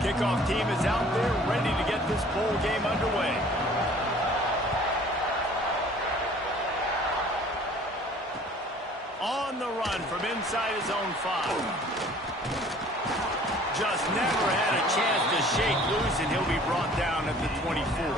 Kickoff team is out there ready to get this bowl game underway. On the run from inside his own 5. Just never had a chance to shake loose, and he'll be brought down at the 24.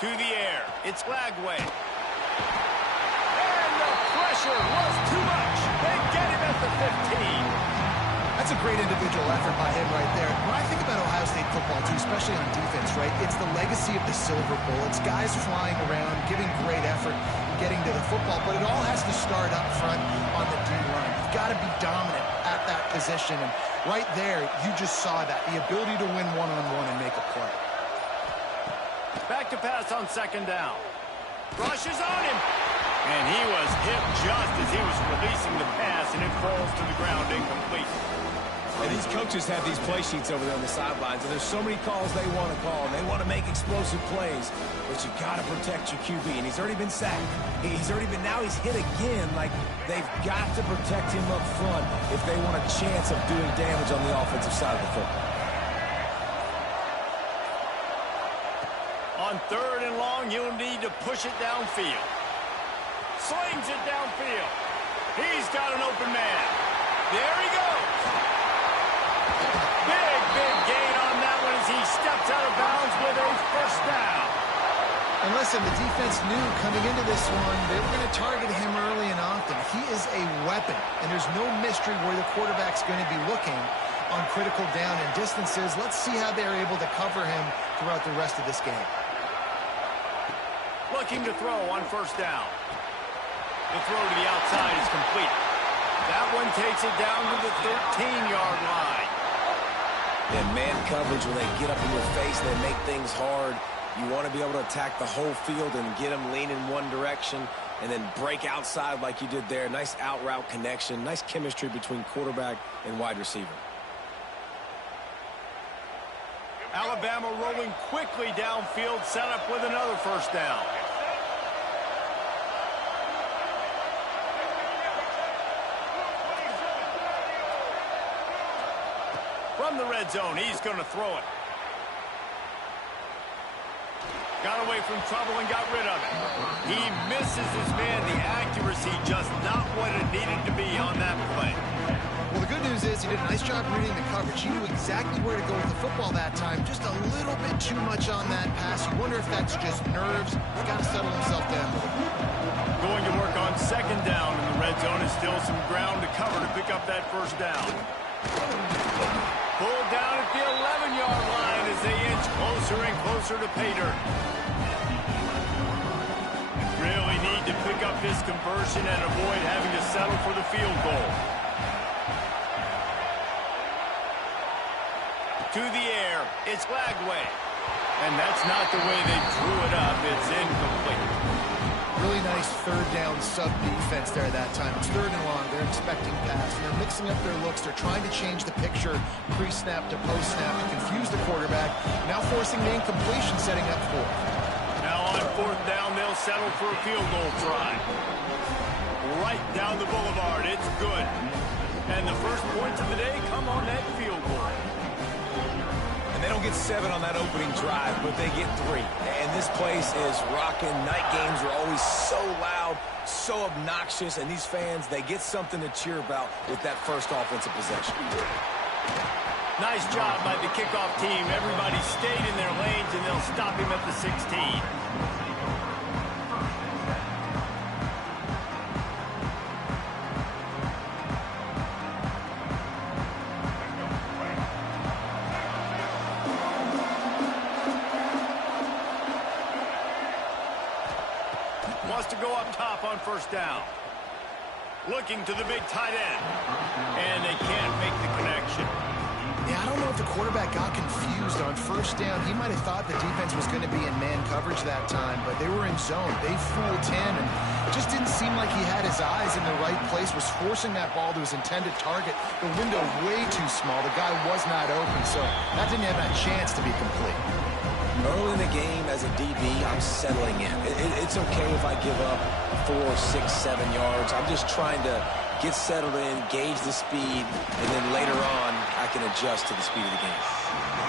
To the air, it's Lagway. And the pressure was too much. They get him at the 15. That's a great individual effort by him right there. When I think about Ohio State football, too, especially on defense, right, it's the legacy of the Silver Bowl. It's guys flying around, giving great effort, getting to the football, but it all has to start up front on the D-line. You've got to be dominant at that position, and right there, you just saw that, the ability to win one-on-one and make a play. Back to pass on second down. Rushes on him. And he was hit just as he was releasing the pass, and it falls to the ground incomplete. And these coaches have these play sheets over there on the sidelines, and there's so many calls they want to call, and they want to make explosive plays, but you got to protect your QB, and he's already been sacked. Now he's hit again. Like, they've got to protect him up front if they want a chance of doing damage on the offensive side of the football. On third and long, you'll need to push it downfield. Slings it downfield. He's got an open man. There he goes. Big gain on that one as he steps out of bounds with a first down. And listen, the defense knew coming into this one, they were going to target him early and often. He is a weapon, and there's no mystery where the quarterback's going to be looking on critical down and distances. Let's see how they're able to cover him throughout the rest of this game. Looking to throw on first down. The throw to the outside is complete. That one takes it down to the 13-yard line. And man coverage, when they get up in your face, they make things hard. You want to be able to attack the whole field and get them lean in one direction and then break outside like you did there. Nice out-route connection, nice chemistry between quarterback and wide receiver. Alabama rolling quickly downfield, set up with another first down. From the red zone, he's going to throw it. Got away from trouble and got rid of it. He misses his man. The accuracy just not what it needed to be on that play. Well, the good news is he did a nice job reading the coverage. He knew exactly where to go with the football that time. Just a little bit too much on that pass. You wonder if that's just nerves. He's got to settle himself down. Going to work on second down in the red zone. Is still some ground to cover to pick up that first down. Pulled down at the 11-yard line as they inch closer and closer to pay dirt. Really need to pick up this conversion and avoid having to settle for the field goal. To the air, it's Lagway. And that's not the way they drew it up. It's incomplete. Really nice third down sub defense there that time. It's third and long. They're expecting pass. And they're mixing up their looks. They're trying to change the picture pre-snap to post-snap to confuse the quarterback. Now forcing the incompletion, setting up fourth. Now on fourth down, they'll settle for a field goal try. Right down the boulevard. It's good. And the first points of the day come on that field goal. They don't get 7 on that opening drive, but they get 3. And this place is rocking. Night games are always so loud, so obnoxious, and these fans, they get something to cheer about with that first offensive possession. Nice job by the kickoff team. Everybody stayed in their lanes, and they'll stop him at the 16. Wants to go up top on first down. Looking to the big tight end. And they can't make know if the quarterback got confused on first down. He might have thought the defense was going to be in man coverage that time, but they were in zone. They fooled 10, and it just didn't seem like he had his eyes in the right place, was forcing that ball to his intended target. The window way too small. The guy was not open, so that didn't have a chance to be complete. Early in the game, as a DB, I'm settling in. It's okay if I give up 4, 6, 7 yards. I'm just trying to get settled in, gauge the speed, and then later on, I can adjust to the speed of the game.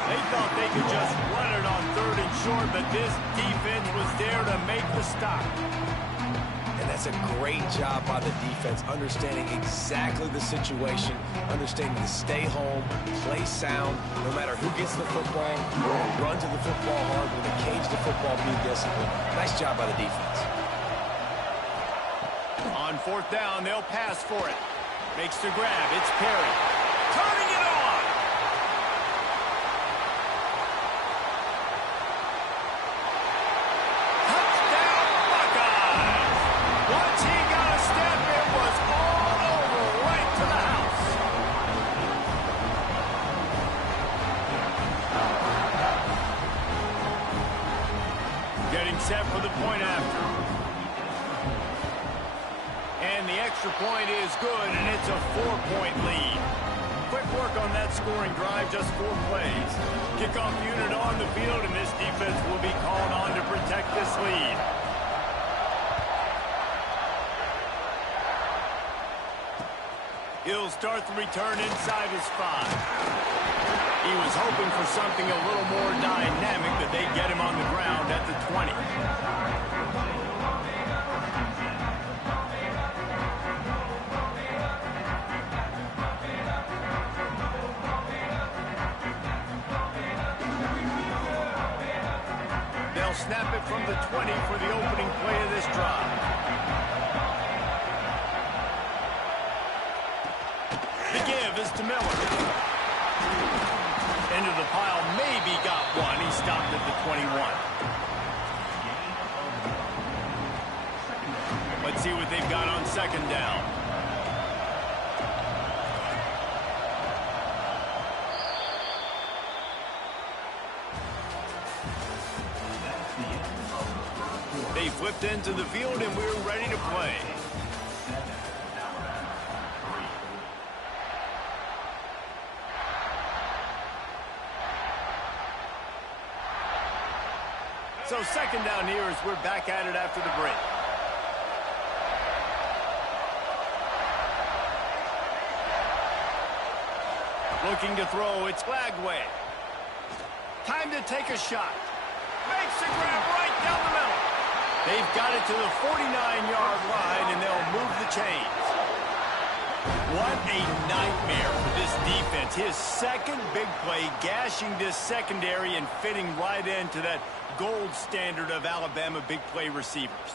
They thought they could just run it on 3rd and short, but this defense was there to make the stop. And that's a great job by the defense, understanding exactly the situation, understanding to stay home, play sound, no matter who gets the football, run to the football hard, when they cage the football, be disciplined. Nice job by the defense. On 4th down, they'll pass for it. Makes the grab. It's Perry. Turning it on. Touchdown, Buckeyes. Once he got a step, it was all over, right to the house. Getting set for the point after. And the extra point is good, and it's a 4-point lead. Quick work on that scoring drive, just 4 plays. Kickoff unit on the field, and this defense will be called on to protect this lead. He'll start the return inside his 5. He was hoping for something a little more dynamic, but they get him on the ground at the 20. Snap it from the 20 for the opening play of this drive. The give is to Miller. Into the pile, maybe got one. He stopped at the 21. Let's see what they've got on 2nd down. They flipped into the field, and we're ready to play. So 2nd down here as we're back at it after the break. Looking to throw, it's Lagway. Time to take a shot. Makes a grab right down the middle. They've got it to the 49-yard line, and they'll move the chains. What a nightmare for this defense. His 2nd big play, gashing this secondary and fitting right into that gold standard of Alabama big play receivers.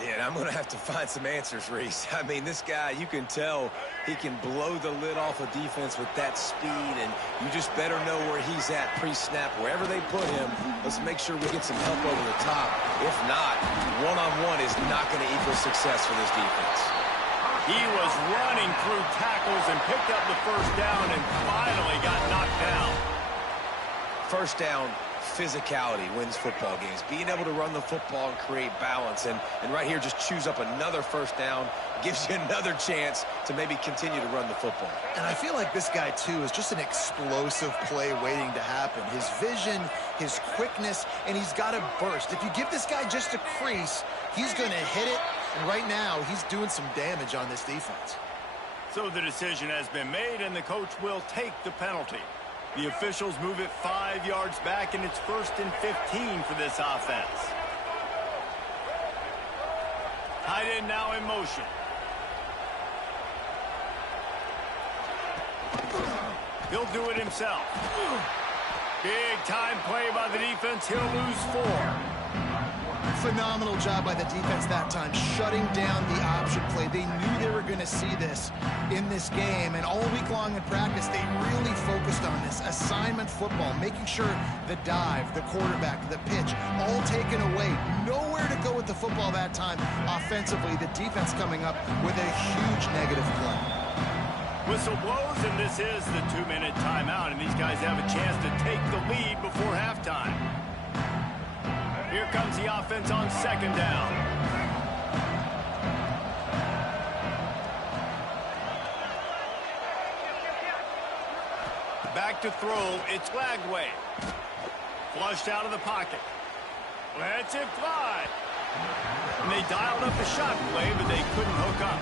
Yeah, and I'm going to have to find some answers, Reese. I mean, this guy, you can tell he can blow the lid off a defense with that speed, and you just better know where he's at pre-snap. Wherever they put him, let's make sure we get some help over the top. If not, one-on-one is not going to equal success for this defense. He was running through tackles and picked up the 1st down and finally got knocked down. 1st down, physicality wins football games. Being able to run the football and create balance. And right here, just choose up another 1st down, gives you another chance to maybe continue to run the football. And I feel like this guy, too, is just an explosive play waiting to happen. His vision, his quickness, and he's got a burst. If you give this guy just a crease, he's going to hit it. And right now, he's doing some damage on this defense. So the decision has been made, and the coach will take the penalty. The officials move it 5 yards back, and it's 1st and 15 for this offense. Tight end now in motion. He'll do it himself. Big time play by the defense. He'll lose 4. Phenomenal job by the defense that time, shutting down the option play. They knew they were going to see this in this game, and all week long in practice, they really focused on this assignment football, making sure the dive, the quarterback, the pitch, all taken away. Nowhere to go with the football that time offensively. The defense coming up with a huge negative play. Whistle blows, and this is the 2-minute timeout, and these guys have a chance to take the lead before halftime. Here comes the offense on second down. Back to throw, it's Lagway. Flushed out of the pocket. Lets it fly. And they dialed up the shot play, but they couldn't hook up.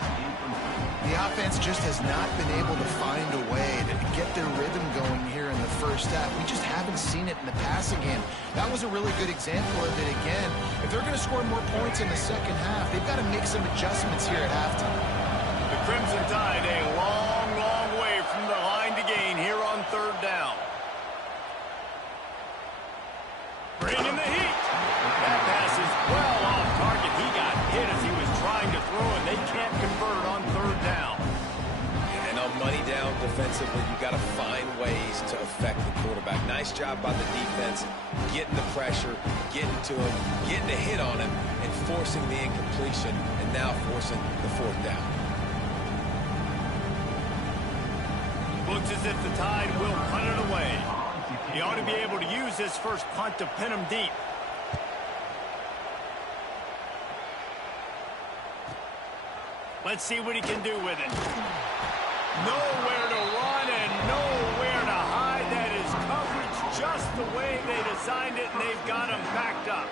The offense just has not been able to find a way to get their rhythm going here in the first half. We just haven't seen it in the passing game. That was a really good example of it again. If they're going to score more points in the second half, they've got to make some adjustments here at halftime. The Crimson Tide a long, long way from the line to gain here on third down. Bringing the heat. That pass is well off target. He got hit as he was trying to throw, and they can't convert on third down. And on money down defensively, you got to find ways to affect the quarterback. Nice job by the defense, getting the pressure, getting to him, getting a hit on him, and forcing the incompletion, and now forcing the fourth down. Looks as if the Tide will punt it away. He ought to be able to use this first punt to pin him deep. Let's see what he can do with it. Nowhere to run and nowhere to hide. That is coverage just the way they designed it, and they've got him backed up.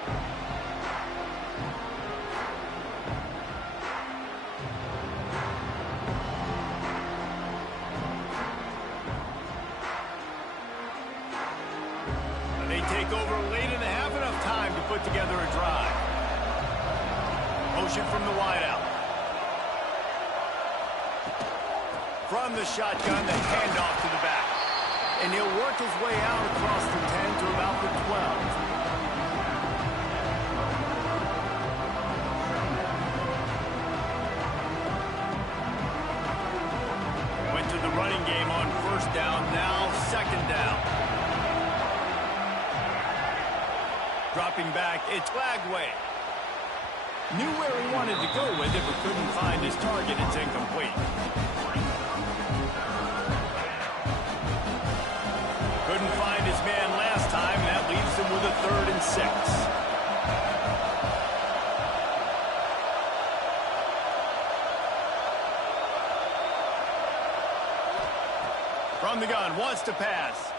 They take over late in the half, enough time to put together a drive. Motion from the wideout. From the shotgun, the handoff to the back. And he'll work his way out across the 10 to about the 12. Went to the running game on first down, now second down. Dropping back, it's Lagway. Knew where he wanted to go with it, but couldn't find his target. It's incomplete. Couldn't find his man last time, and that leaves him with a 3rd and 6. From the gun, wants to pass.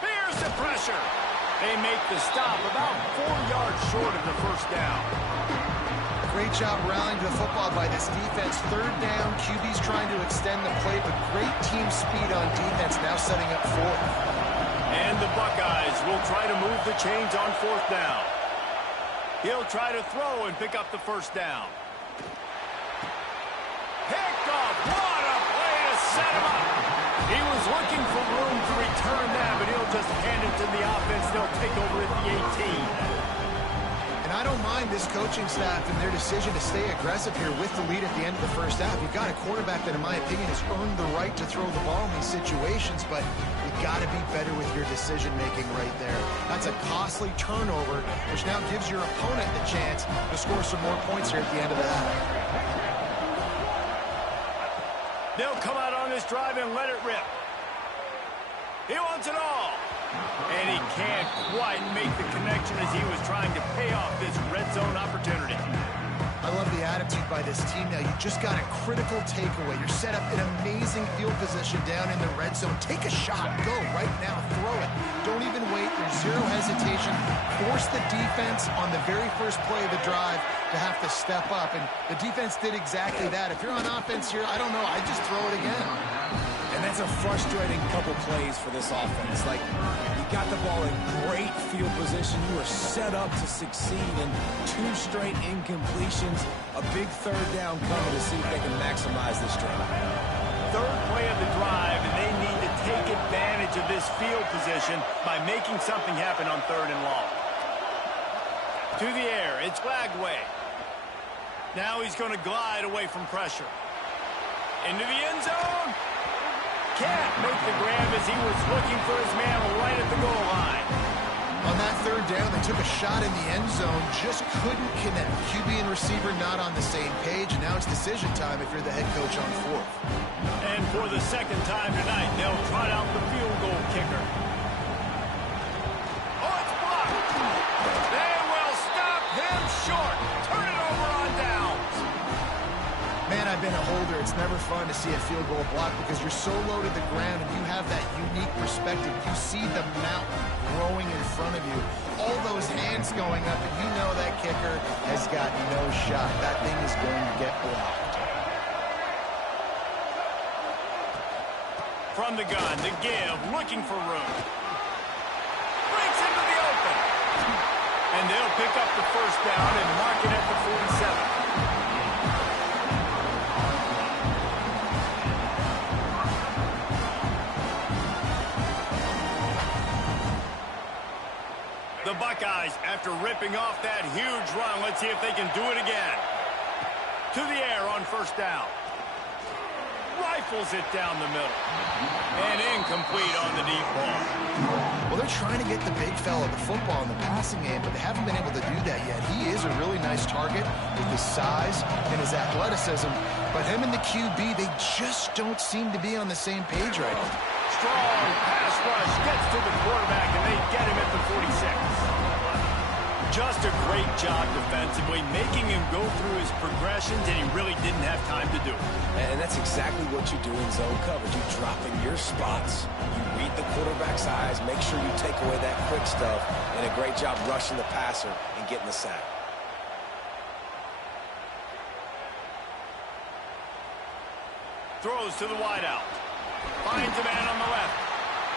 Fears the pressure. They make the stop about 4 yards short of the first down. Great job rallying to the football by this defense. Third down, QB's trying to extend the play, but great team speed on defense, now setting up fourth. And the Buckeyes will try to move the chains on fourth down. He'll try to throw and pick up the first down. Picked off. What a play to set him up. He was looking for room to return that, but he'll just hand it to the offense. They'll take over at the 18. And I don't mind this coaching staff and their decision to stay aggressive here with the lead at the end of the first half. You've got a quarterback that, in my opinion, has earned the right to throw the ball in these situations, but you've got to be better with your decision-making right there. That's a costly turnover, which now gives your opponent the chance to score some more points here at the end of the half. They'll come out on this drive and let it rip. He wants it all. And he can't quite make the connection as he was trying to pay off this red zone opportunity. I love the attitude by this team now. You just got a critical takeaway. You're set up in amazing field position down in the red zone. Take a shot. Go right now. Throw it. Don't even wait. There's zero hesitation. Force the defense on the very first play of the drive to have to step up. And the defense did exactly that. If you're on offense here, I don't know. I just throw it again. And that's a frustrating couple plays for this offense. Like, you got the ball in great field position. You are set up to succeed, and 2 straight incompletions. A big third down coming to see if they can maximize this drive. Third play of the drive, and they need to take advantage of this field position by making something happen on 3rd and long. To the air, it's Lagway. Now he's going to glide away from pressure. Into the end zone. Can't make the grab as he was looking for his man right at the goal line. On that third down, they took a shot in the end zone, just couldn't connect. QB and receiver not on the same page, and now it's decision time if you're the head coach on fourth. And For the second time tonight, they'll trot out the field goal kicker. Oh, it's blocked. They will stop him short. Turn it over on downs. Man, I've been a holder. It's never fun to see a field goal block because you're so low to the ground and you have that unique perspective. You see the mountain growing in front of you. All those hands going up, and you know that kicker has got no shot. That thing is going to get blocked. From the gun, the give, looking for room. Breaks into the open. And they'll pick up the first down and mark it at the 47. The Buckeyes, after ripping off that huge run, let's see if they can do it again. To the air on first down. Rifles it down the middle. And incomplete on the deep ball. Well, they're trying to get the big fella the football in the passing game, but they haven't been able to do that yet. He is a really nice target with his size and his athleticism, but him and the QB, they just don't seem to be on the same page right now. Strong pass rush gets to the quarterback, and they get him at the 46. Just a great job defensively, making him go through his progressions, and he really didn't have time to do it. And that's exactly what you do in zone coverage. You drop in your spots, you read the quarterback's eyes, make sure you take away that quick stuff, and a great job rushing the passer and getting the sack. Throws to the wideout. Finds a man on the left.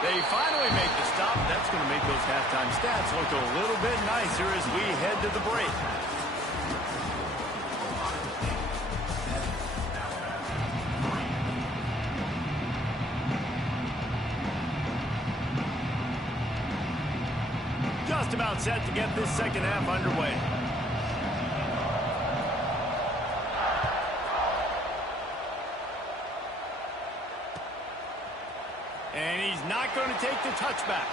They finally make the stop. That's going to make those halftime stats look a little bit nicer as we head to the break. Just about set to get this second half underway. And he's not going to take the touchback.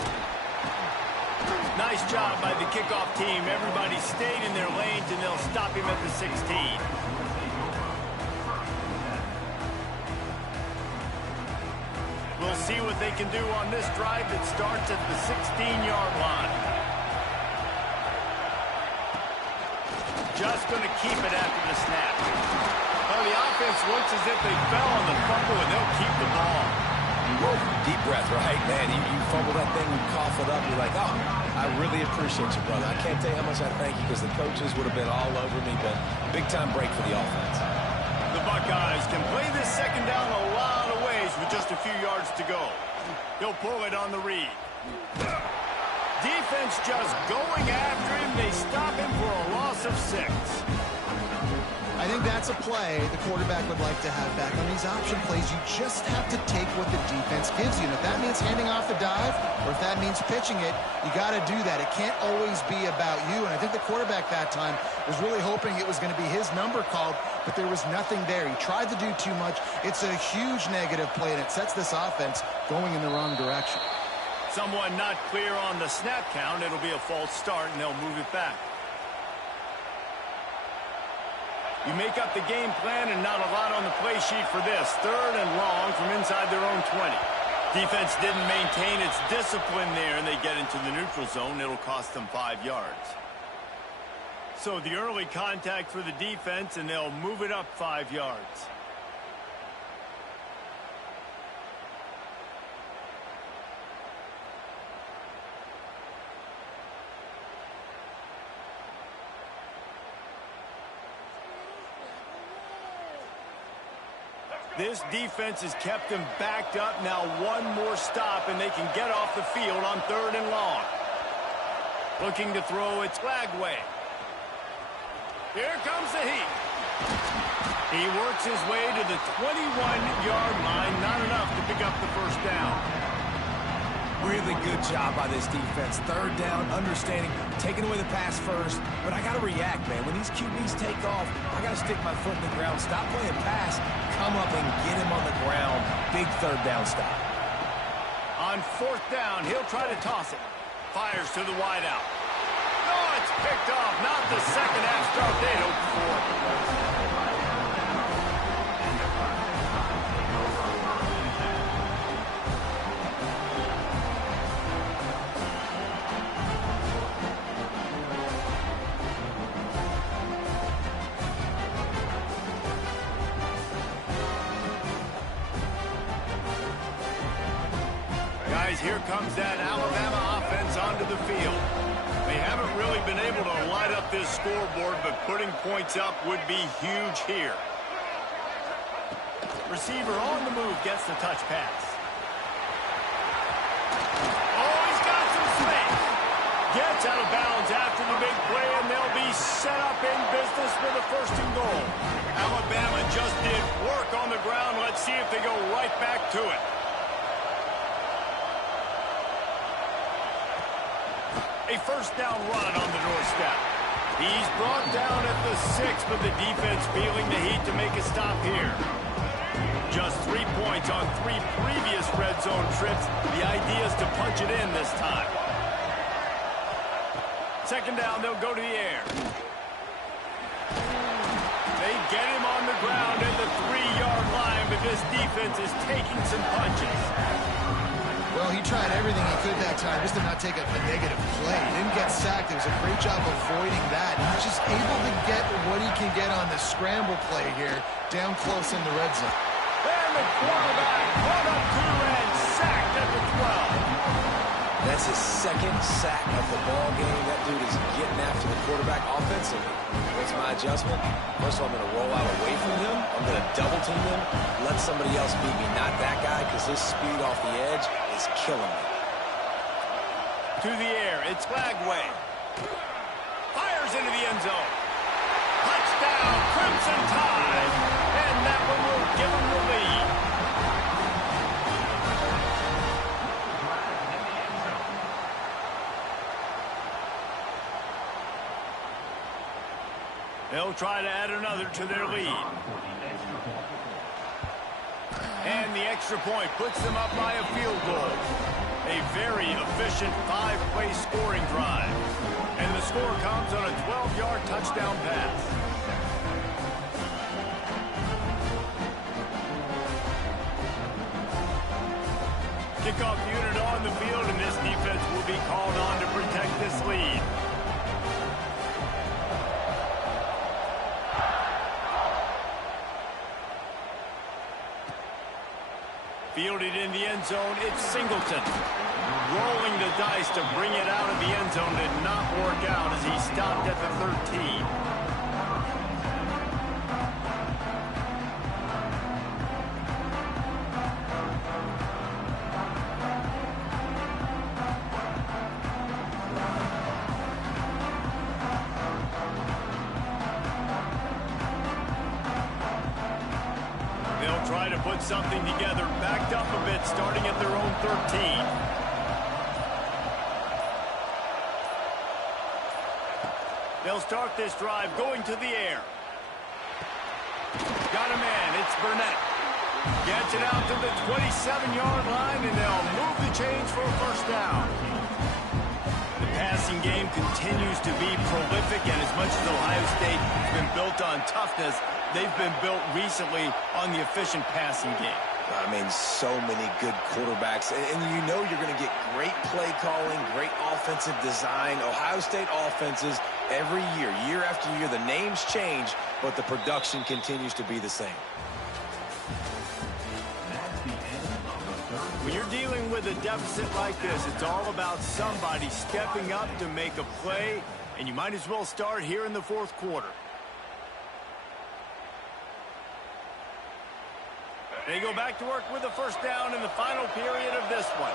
Nice job by the kickoff team. Everybody stayed in their lanes, and they'll stop him at the 16. We'll see what they can do on this drive that starts at the 16-yard line. Just going to keep it after the snap. Well, the offense looks as if they fell on the fumble, and they'll keep the ball. Whoa, deep breath, right? Man, you fumble that thing, you cough it up, you're like, oh, I really appreciate you, brother. I can't tell you how much I thank you because the coaches would have been all over me, but big-time break for the offense. The Buckeyes can play this second down a lot of ways with just a few yards to go. He'll pull it on the read. Defense just going after him. They stop him for a loss of 6. I think that's a play the quarterback would like to have back. On these option plays, you just have to take what the defense gives you. And if that means handing off the dive, or if that means pitching it, you got to do that. It can't always be about you. And I think the quarterback that time was really hoping it was going to be his number called, but there was nothing there. He tried to do too much. It's a huge negative play, and it sets this offense going in the wrong direction. Someone not clear on the snap count. It'll be a false start, and they'll move it back. You make up the game plan, and not a lot on the play sheet for this. 3rd and long from inside their own 20. Defense didn't maintain its discipline there, and they get into the neutral zone. It'll cost them 5 yards. So the early contact for the defense, and they'll move it up 5 yards. This defense has kept them backed up. Now one more stop, and they can get off the field on 3rd and long. Looking to throw, it's Lagway. Here comes the heat. He works his way to the 21-yard line. Not enough to pick up the first down. Really good job by this defense. 3rd down, understanding, taking away the pass first. But I got to react, man. When these QBs take off, I got to stick my foot in the ground. Stop playing pass. Come up and get him on the ground. Big 3rd down stop. On 4th down, he'll try to toss it. Fires to the wideout. Oh, it's picked off. Not the second half start they'd hoped for. guys, here comes that Alabama offense onto the field. They haven't really been able to light up this scoreboard, but putting points up would be huge here. Receiver on the move gets the touch pass. Oh, he's got some space. Gets out of bounds after the big play, and they'll be set up in business for the 1st and goal. Alabama just did work on the ground. Let's see if they go right back to it. A 1st down run on the doorstep. He's brought down at the 6, but the defense feeling the heat to make a stop here. Just 3 points on 3 previous red zone trips. The idea is to punch it in this time. 2nd down, they'll go to the air. They get him on the ground at the 3-yard line, but this defense is taking some punches. Well, he tried everything he could that time just to not take a negative play. He didn't get sacked. It was a great job avoiding that. He's just able to get what he can get on the scramble play here, down close in the red zone. And the quarterback brought up 2 and sacked at the 12. That's his 2nd sack of the ball game. That dude is getting after the quarterback offensively. What's my adjustment? First of all, I'm going to roll out away from him. I'm going to double team him. Let somebody else beat me, not that guy, because his speed off the edge is killing me. To the air, it's Glagway. Fires into the end zone. Touchdown, Crimson Tide. And that one will give him the lead. They'll try to add another to their lead. And the extra point puts them up by a field goal. A very efficient 5-play scoring drive. And the score comes on a 12-yard touchdown pass. Kickoff unit on the field, and this defense will be called on to protect this lead. Fielded in the end zone, it's Singleton. Rolling the dice to bring it out of the end zone did not work out as he stopped at the 13. Try to put something together, backed up a bit, starting at their own 13. They'll start this drive going to the air. Got a man, it's Burnett. Gets it out to the 27-yard line, and they'll move the chains for a 1st down. The passing game continues to be prolific, and as much as Ohio State has been built on toughness, they've been built recently on the efficient passing game. I mean, so many good quarterbacks. And you know you're going to get great play calling, great offensive design. Ohio State offenses every year, year after year, the names change, but the production continues to be the same. When you're dealing with a deficit like this, it's all about somebody stepping up to make a play, and you might as well start here in the 4th quarter. They go back to work with a 1st down in the final period of this one.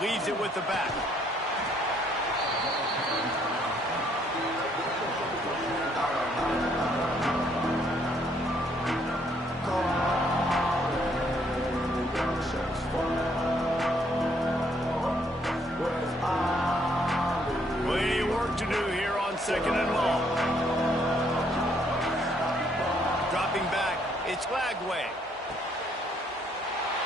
Leaves it with the back. Plenty of work to do here on 2nd and long. Dropping back, it's Glagway.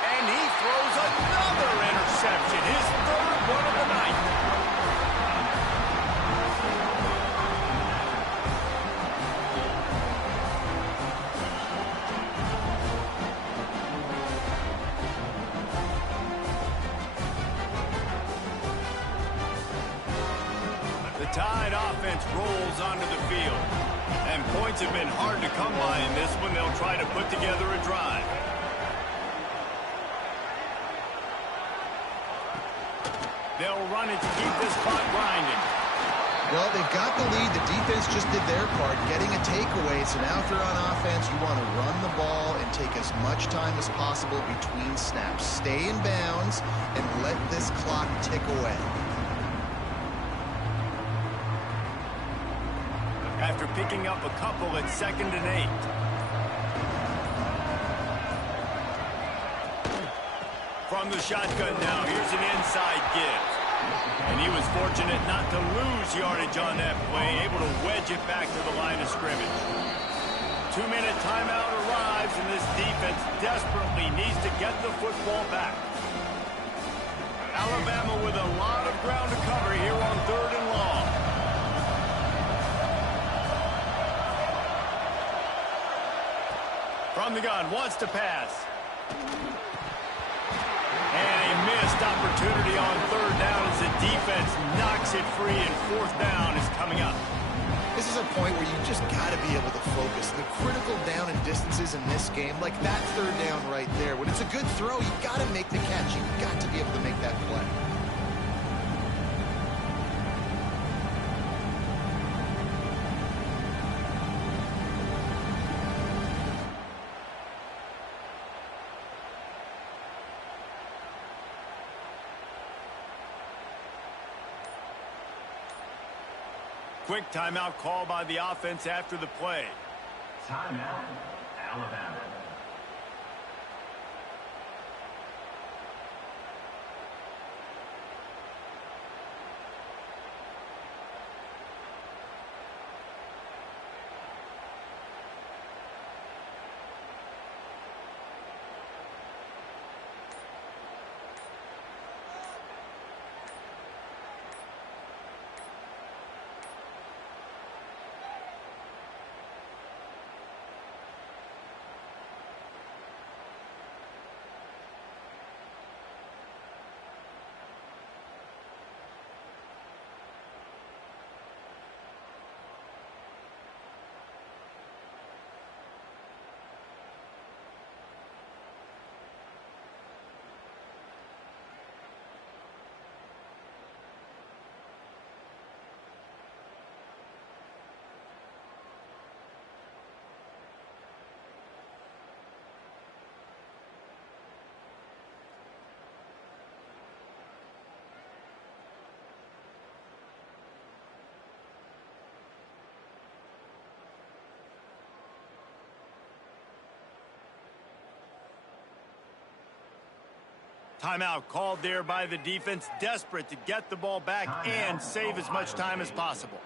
And he throws another interception, his 3rd one of the night. The Tide offense rolls onto the field. And points have been hard to come by in this one. They'll try to put together a drive. They'll run it to keep this clock grinding. Well, they've got the lead. The defense just did their part, getting a takeaway. So now if you're on offense, you want to run the ball and take as much time as possible between snaps. Stay in bounds and let this clock tick away. After picking up a couple at 2nd and 8. From the shotgun now, here's an inside give. And he was fortunate not to lose yardage on that play, able to wedge it back to the line of scrimmage. 2-minute timeout arrives, and this defense desperately needs to get the football back. Alabama with a lot of ground to cover here on 3rd and long. From the gun, wants to pass. And a missed opportunity on 3rd down as the defense knocks it free, and 4th down is coming up. This is a point where you just got to be able to focus. The critical down and distances in this game, like that 3rd down right there. When it's a good throw, you got to make the catch. You've got to be able to make that play. Quick timeout call by the offense after the play. Timeout, Alabama. Timeout called there by the defense, desperate to get the ball back and save as much time as possible.